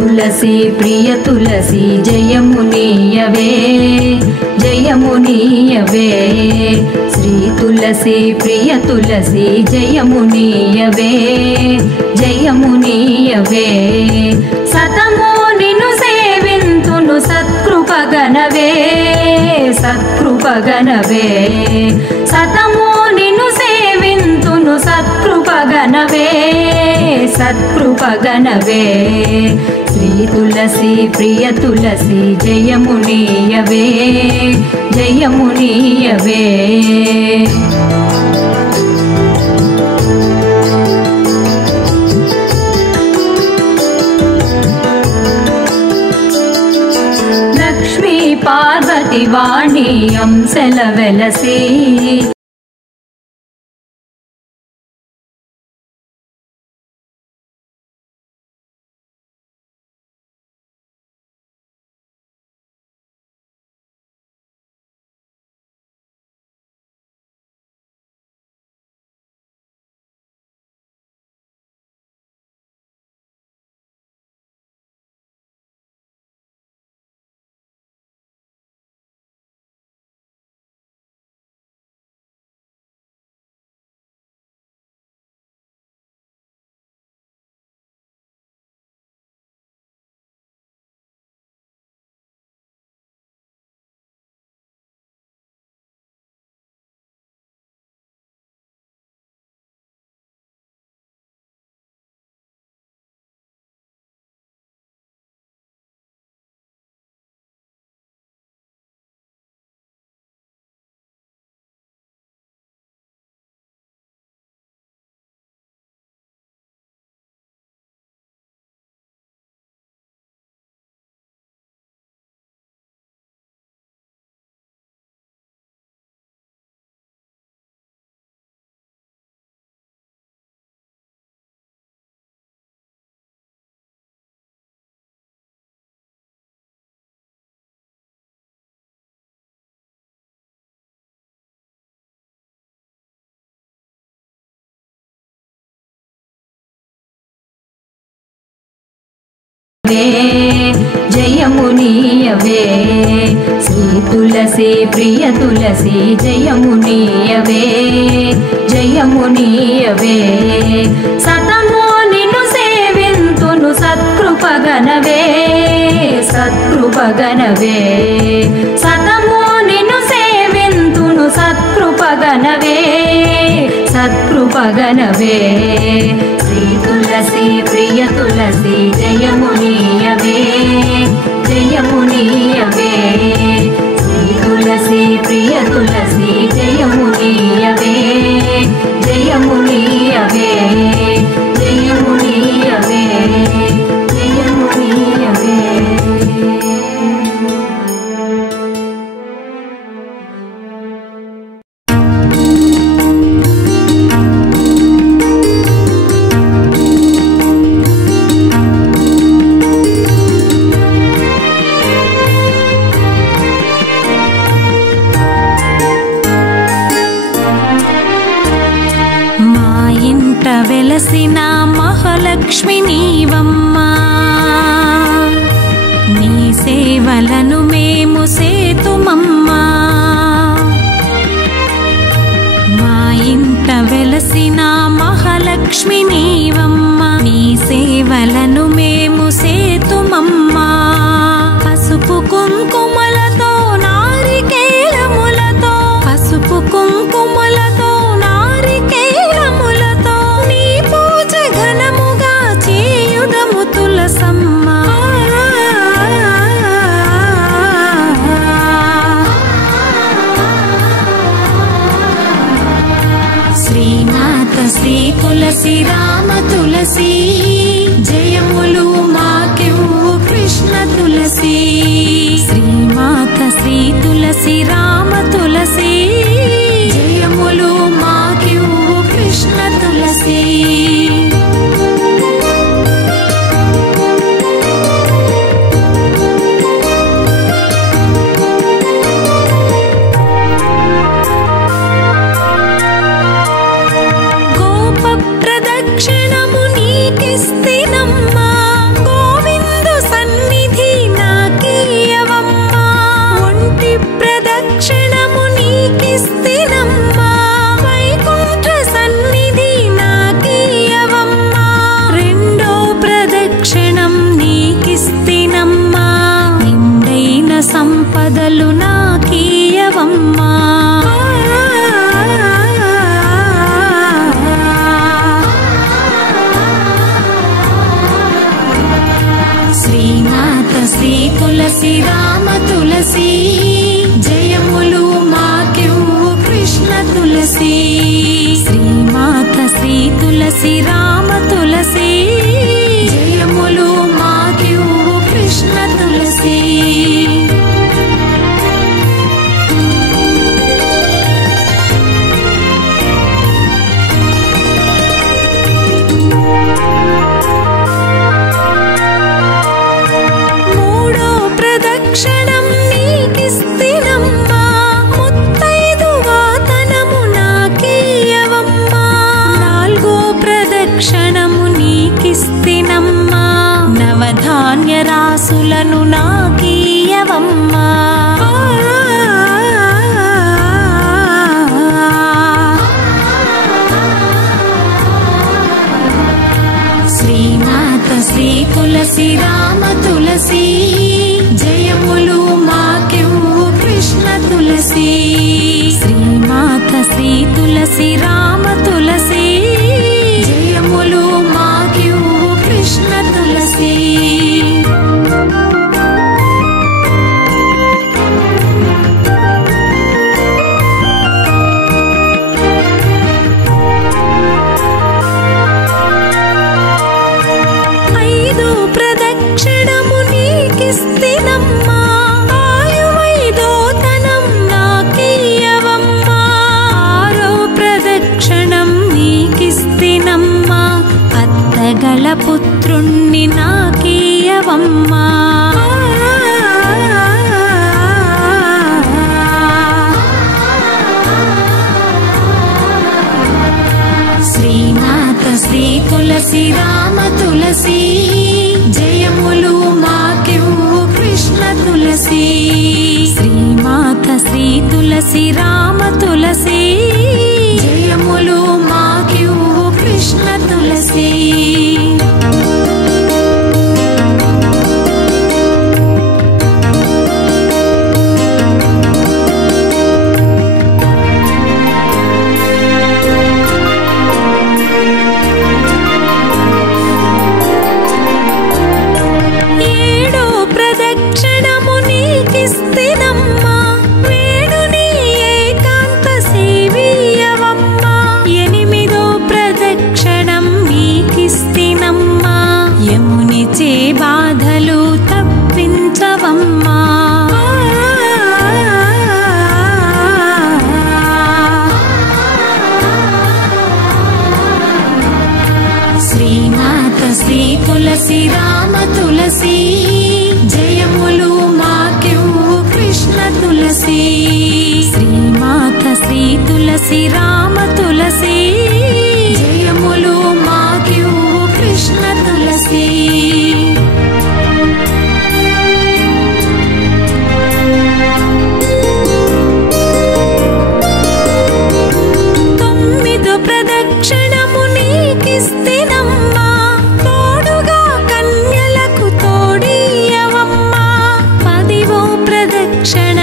तुलसी प्रिय तुलसी जयमुनीयवे जयमुनीयवे श्री तुलसी प्रिय तुलसी जयमुनीयवे जयमुनीयवे सतमो निनु सेविंतुनु सत्कृपगणवे सत्कृपगणवे सतमो निनु सेविंतुनु सत्कृपगणवे सत्कृपगणवे श्री तुलसी प्रिय तुलसी जयमुनीयवे जयमुनीयवे लक्ष्मी पार्वती वाणी अंशलवेलसी जयमुनीयवे श्री तुलसी प्रिय तुलसी जयमुनीयवे जयमुनीयवे सतमो निनु सेविंतुनु सत्कृपगणवे सत्कृपगणवे सतमो निनु सेविंतुनु सत्कृपगणवे सत्कृपगणवे श्री तुलसी प्रिय तुलसी जयमुनीयवे जयमुनीयवे श्री तुलसी प्रिय तुलसी जयमुनीयवे जयमुनीयवे जयमुनीयवे जयमुनीयवे వెలసిన మహాలక్ష్మి నీవమ్మా నీ సేవలను మేము సేతుమమ్మా మా ఇంట వెలసిన మహాలక్ష్మి నీవమ్మా నీ సేవలను మేము సేతుమమ్మా పసుపు కుంకుమలతో నారికేలములతో పసుపు కుంకుమలతో తులసమ్మా శ్రీమాత శ్రీ తులసి రామ తులసి జయములు మాకివ్వు కృష్ణ తులసి శ్రీమాత శ్రీ తులసి రామ తులసి జయములు మాకివ్వు కృష్ణ తులసి ప్రదక్షిణము నీకిస్తినమ్మా గోవిందు శ్రీమాత శ్రీ తులసి రామ తులసి జయములు మాకివ్వు కృష్ణ తులసి శ్రీమాత శ్రీ తులసి రామ తులసి జయములు మాకివ్వు కృష్ణ తులసి క్షణం నీకిస్తినమ్మా ముత్తైదువాతనము నాకీయవమ్మా నాల్గో ప్రదక్షిణము నీకిస్తినమ్మా నవధాన్య రాసులను నాకీయవమ్మా శ్రీమాత శ్రీ తులసి రామ తులసి జయములు మాకివ్వు కృష్ణ తులసి శ్రీమాత శ్రీ తులసి రామ తులసి జయములు మాకివ్వు కృష్ణ తులసి ప్రదక్షిణము నీకిస్తినమ్మా ఆయువైదోతనం నాకీయవమ్మా ఆరో ప్రదక్షిణం నీకిస్తినమ్మా అత్తగల పుత్రుణ్ణి నాకీయవమ్మా శ్రీమాత శ్రీ తులసి రామ తులసి జయములు మాకివ్వు కృష్ణ తులసి శ్రీమాత శ్రీ తులసి రామ తులసి జయములు మాకివ్వు కృష్ణ తులసి ప్రదక్షిణము నీకిస్తినమ్మా వేణుని ఏకాంత సేవీయవమ్మా ఎనిమిదో ప్రదక్షిణం నీకిస్తినమ్మా యమునిచే బాధలు తప్పించవమ్మా శ్రీమాత శ్రీ తులసి రామ తులసి జయములు మాకివ్వు కృష్ణ తులసి శ్రీమాత శ్రీ తులసి రామ తులసి జయములు మాకివ్వు కృష్ణ తులసి తొమ్మిదో ప్రదక్షిణము నీకిస్తినమ్మా తోడుగా కన్యలకు తోడీయవమ్మా పదివో ప్రదక్షిణ